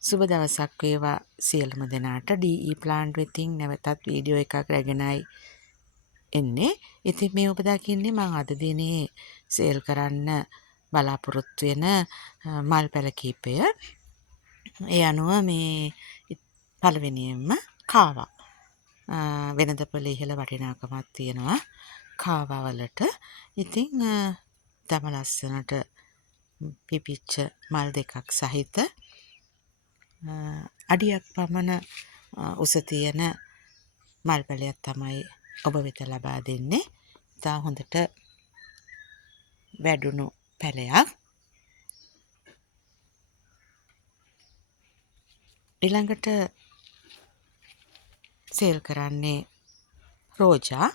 සුබ දවසක් වේවා සියලුම දෙනාට. DE plant වෙතින් නැවතත් වීඩියෝ එකක් රැගෙනයි එන්නේ. ඉතින් මේ ඔබ දකින්නේ මම අද දිනේ සේල් කරන්න බලාපොරොත්තු වෙන මල් පැල කීපය. ඒ අනුව මේ පළවෙනියෙන්ම කාවා. වෙනද පොළ ඉහළ වටිනාකමක් තියෙනවා කාවා වලට. ඉතින් තම ලස්සනට පිපිච්ච මල් දෙකක් සහිත අඩියක් පමණ උස තියෙන මල් පැලයක් තමයි ඔබ වෙත ලබා දෙන්නේ. ඉතා හොඳට වැඩුණු පැලයක්. ඊළඟට සේල් කරන්නේ රෝජා.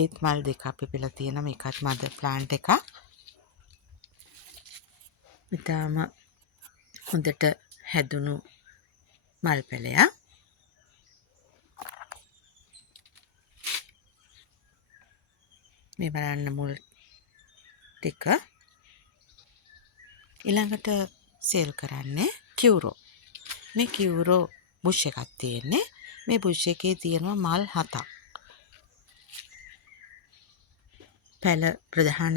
ඒත් මල් දෙකක් පිපිලා තියෙන මේකත් මද ප්ලාන්ට් එකක්. ඉතාම හොඳට හැදුණු මල් පැලයක්. මේ බලන්න මුල් ටික. ඊළඟට සේල් කරන්නේ කියුරෝ. මේ කියුරෝ බුෂ් එකක් තියෙන්නේ. මේ බුෂ් එකේ තියෙනවා මල් 7ක්. පැල ප්‍රධාන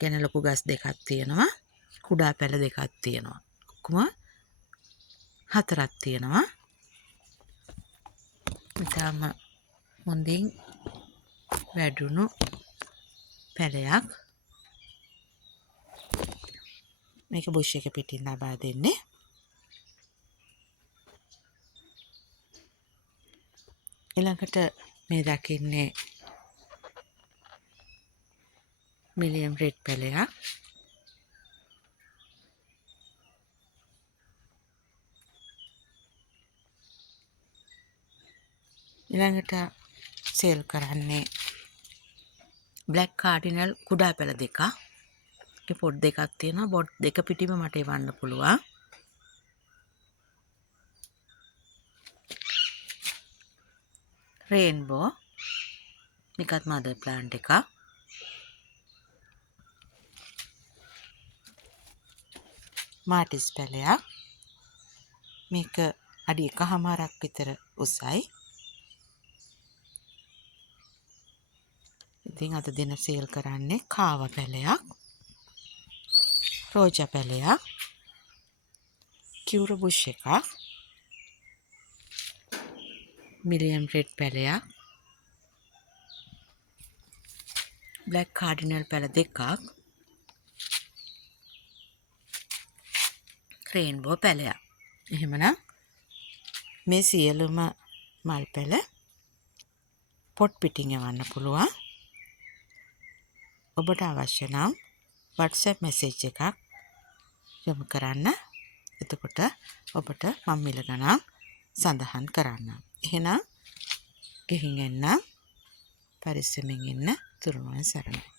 ගැන ලොකු ගස් දෙකක් තියෙනවා. කුඩා පැල දෙකක් තියෙනවා. ඔක්කොම 4ක් තියෙනවා. ඉතාම හොඳින් වැඩුණු පැලයක්. මේක බුෂ් එක පිටින් ලබා දෙන්නේ. ඊළඟට මේ දකින්නේ මිලියම් රෙඩ් පැලයක්. ඊළඟට සේල් කරන්නේ බ්ලැක් කාඩිනල් කුඩා පැල දෙකක්. ඒකේ පොඩ් දෙකක් තියෙනවා. පොඩ් දෙක පිටිම මට එවන්න පුළුවන්. රේන්බෝ. මේකත් මදර් ප්ලාන්ට් එකක්. මාටිස් පැලයක්. මේක අඩි 1.5ක් විතර උසයි. ඉතින් අද දින සේල් කරන්නේ කාවා පැලයක්, රෝජා පැලයක්, කියුරෝ බුෂ් එකක්, මිලියම් රෙඩ් පැලයක්, බ්ලැක් කාඩිනල් පැල දෙකක්, රේන්බෝ පැලයක්. එහෙමනම් මේ සියලුම මල් පැල පොට් පිටින් යවන්න පුළුවන්. ඔබට අවශ්‍ය නම් WhatsApp message එකක් යොමු කරන්න. එතකොට ඔබට මම මිල ගණන් සඳහන් කරන්න. එහෙනම් ගිහින් එන්න. පරිස්සමෙන් ඉන්න. තුරුවන් සරණයි.